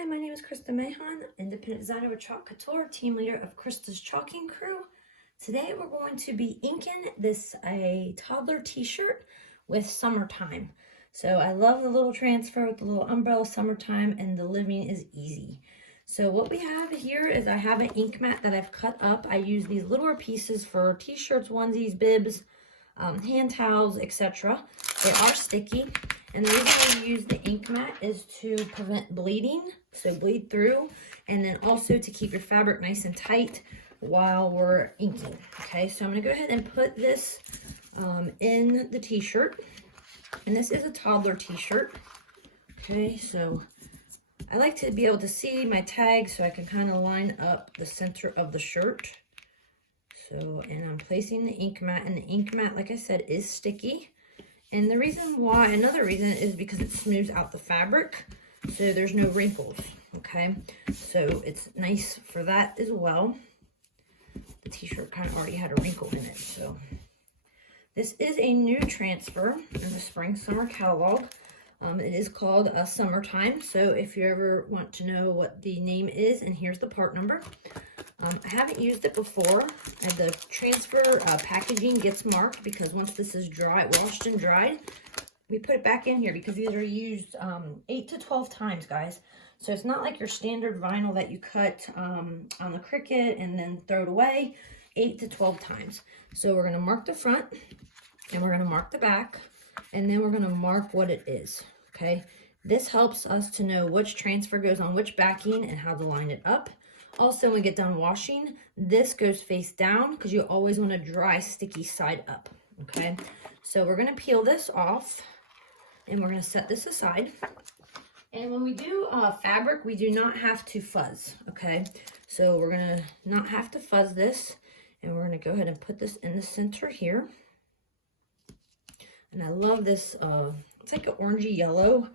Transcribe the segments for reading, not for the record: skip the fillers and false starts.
Hi, my name is Krista Mahon, independent designer with Chalk Couture, team leader of Krista's Chalking Crew. Today we're going to be inking a toddler t-shirt with summertime. So I love the little transfer with the little umbrella summertime, and the living is easy. So what we have here is I have an ink mat that I've cut up. I use these littler pieces for t-shirts, onesies, bibs, hand towels, etc. They are sticky. And the reason we use the ink mat is to prevent bleeding, so bleed through, and then also to keep your fabric nice and tight while we're inking. Okay, so I'm going to go ahead and put this in the t-shirt, and this is a toddler t-shirt. Okay, so I like to be able to see my tag so I can kind of line up the center of the shirt. So, and I'm placing the ink mat, and the ink mat, like I said, is sticky. And the reason why, another reason, is because it smooths out the fabric, so there's no wrinkles, okay? So it's nice for that as well. The t-shirt kind of already had a wrinkle in it, so. This is a new transfer in the spring summer catalog. It is called Summertime, so if you ever want to know what the name is, and here's the part number. I haven't used it before. The transfer packaging gets marked because once this is dry, washed and dried, we put it back in here because these are used 8 to 12 times, guys. So it's not like your standard vinyl that you cut on the Cricut and then throw it away. 8 to 12 times. So we're going to mark the front, and we're going to mark the back, and then we're going to mark what it is, okay? This helps us to know which transfer goes on which backing and how to line it up. Also, when we get done washing, this goes face down because you always want to dry sticky side up, okay? So we're going to peel this off, and we're going to set this aside. And when we do fabric, we do not have to fuzz, okay? So we're going to not have to fuzz this, and we're going to go ahead and put this in the center here. And I love this, it's like an orangey yellow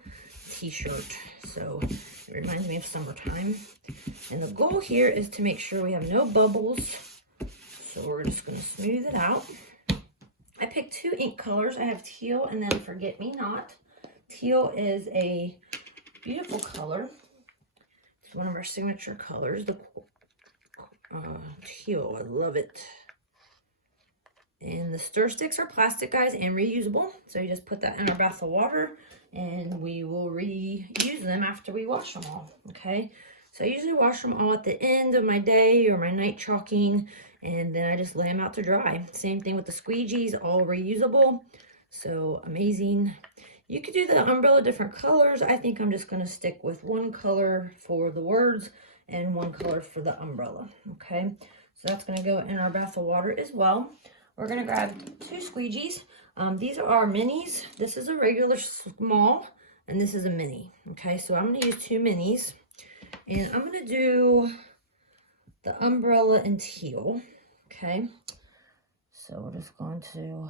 t-shirt, so it reminds me of summertime. And the goal here is to make sure we have no bubbles, so we're just going to smooth it out. I picked 2 ink colors. I have teal and then Forget Me Not. Teal is a beautiful color. It's one of our signature colors, the teal. I love it. And the stir sticks are plastic, guys, and reusable. So you just put that in our bath of water, and we will reuse them after we wash them all, okay? So I usually wash them all at the end of my day or my night chalking, and then I just lay them out to dry. Same thing with the squeegees, all reusable. So amazing. You could do the umbrella different colors. I think I'm just going to stick with one color for the words and one color for the umbrella, okay? So that's going to go in our bath of water as well. We're going to grab 2 squeegees. These are our minis. This is a regular small, and this is a mini, okay? So I'm going to use 2 minis. And I'm going to do the umbrella in teal, okay? So we're just going to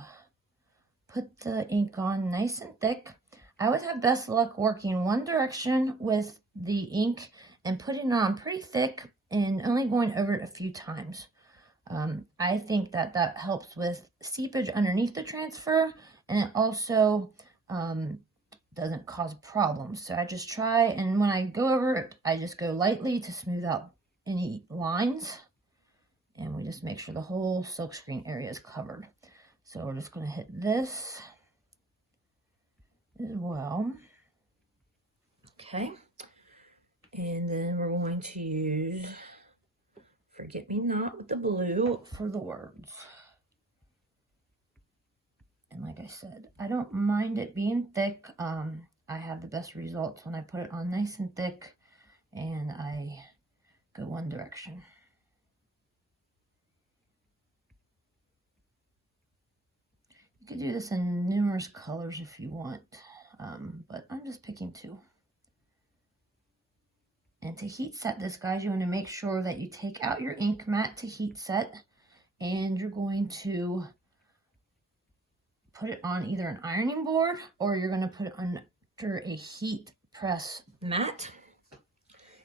put the ink on nice and thick. I would have best luck working one direction with the ink and putting it on pretty thick and only going over it a few times. I think that helps with seepage underneath the transfer, and it also doesn't cause problems. So I just try, and when I go over it, I just go lightly to smooth out any lines, and we just make sure the whole silkscreen area is covered. So we're just going to hit this as well. Okay, and then we're going to use Forget Me Not with the blue for the words. And like I said, I don't mind it being thick. I have the best results when I put it on nice and thick and I go one direction. You could do this in numerous colors if you want, but I'm just picking 2. And to heat set this, guys, you want to make sure that you take out your ink mat to heat set, and you're going to put it on either an ironing board or you're going to put it under a heat press mat.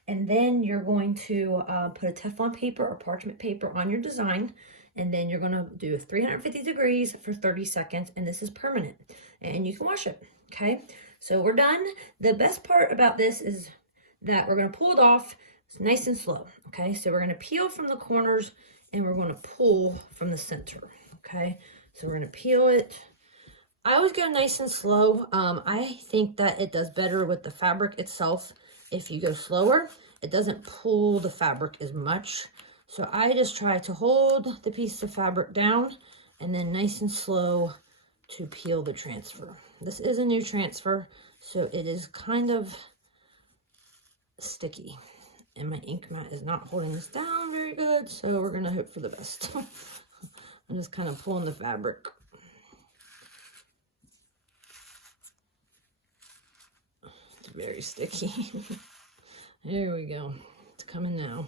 And then you're going to put a Teflon paper or parchment paper on your design, and then you're going to do 350 degrees for 30 seconds, and this is permanent, and you can wash it, okay? So we're done. The best part about this is that we're going to pull it off. It's nice and slow, okay? So we're going to peel from the corners and we're going to pull from the center, okay? So we're going to peel it. I always go nice and slow. I think that it does better with the fabric itself. If you go slower, it doesn't pull the fabric as much. So I just try to hold the piece of fabric down and then nice and slow to peel the transfer. This is a new transfer, so it is kind of sticky. And my ink mat is not holding this down very good, so we're gonna hope for the best. I'm just kind of pulling the fabric. It's very sticky. There we go. It's coming now.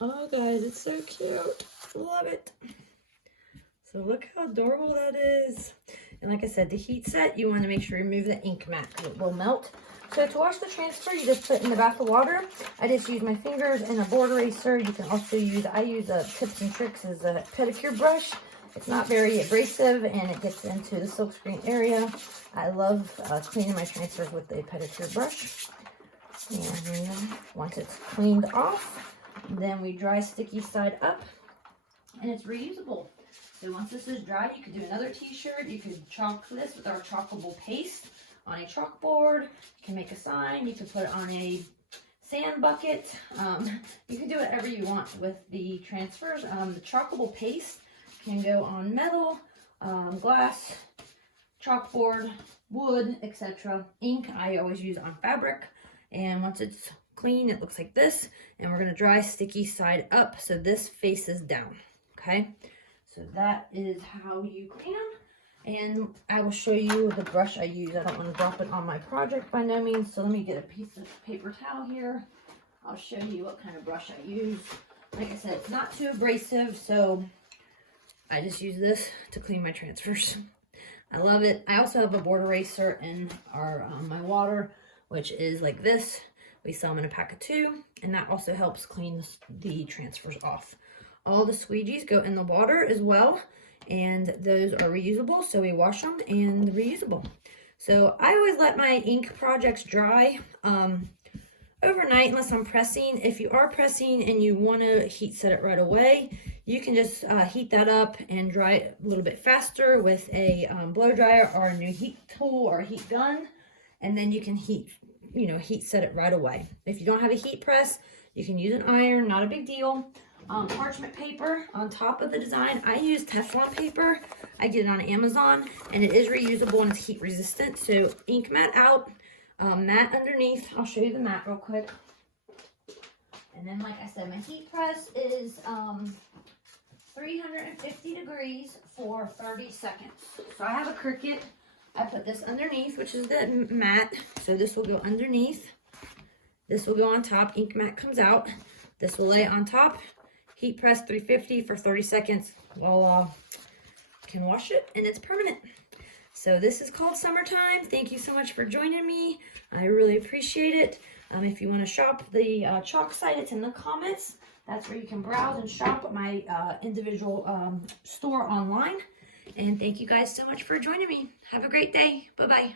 Oh guys, it's so cute. Love it. So look how adorable that is. And like I said, the heat set, you want to make sure you remove the ink mat because it will melt. So to wash the transfer, you just put it in the bath of water. I just use my fingers and a board eraser. You can also use, I use a Tips and Tricks as a pedicure brush. It's not very abrasive and it gets into the silkscreen area. I love cleaning my transfers with a pedicure brush. And then once it's cleaned off, then we dry sticky side up and it's reusable. So once this is dry, you could do another t-shirt. You could chalk this with our chalkable paste on a chalkboard. You can make a sign. You can put it on a sand bucket. You can do whatever you want with the transfers. The chalkable paste can go on metal, glass, chalkboard, wood, etc. Ink I always use on fabric. And once it's clean, it looks like this. And we're going to dry sticky side up so this faces down. Okay, so that is how you clean them. And I will show you the brush I use. I don't want to drop it on my project by no means. So let me get a piece of paper towel here. I'll show you what kind of brush I use. Like I said, it's not too abrasive, so I just use this to clean my transfers. I love it. I also have a board eraser in our my water, which is like this. We sell them in a pack of 2, and that also helps clean the transfers off. All the squeegees go in the water as well, and those are reusable, so we wash them and they're reusable. So I always let my ink projects dry overnight unless I'm pressing. If you are pressing and you want to heat set it right away, you can just heat that up and dry it a little bit faster with a blow dryer or a new heat tool or a heat gun, and then you can heat set it right away. If you don't have a heat press, you can use an iron, not a big deal. Parchment paper on top of the design. I use Teflon paper. I get it on Amazon, and it is reusable and it's heat resistant. So ink mat out, mat underneath. I'll show you the mat real quick. And then, like I said, my heat press is 350 degrees for 30 seconds. So I have a Cricut. I put this underneath, which is the mat. So this will go underneath. This will go on top. Ink mat comes out. This will lay on top. Heat press 350 for 30 seconds. Voila. Can wash it and it's permanent. So this is called Summertime. Thank you so much for joining me. I really appreciate it. If you want to shop the chalk site, it's in the comments. That's where you can browse and shop at my individual store online. And thank you guys so much for joining me. Have a great day. Bye-bye.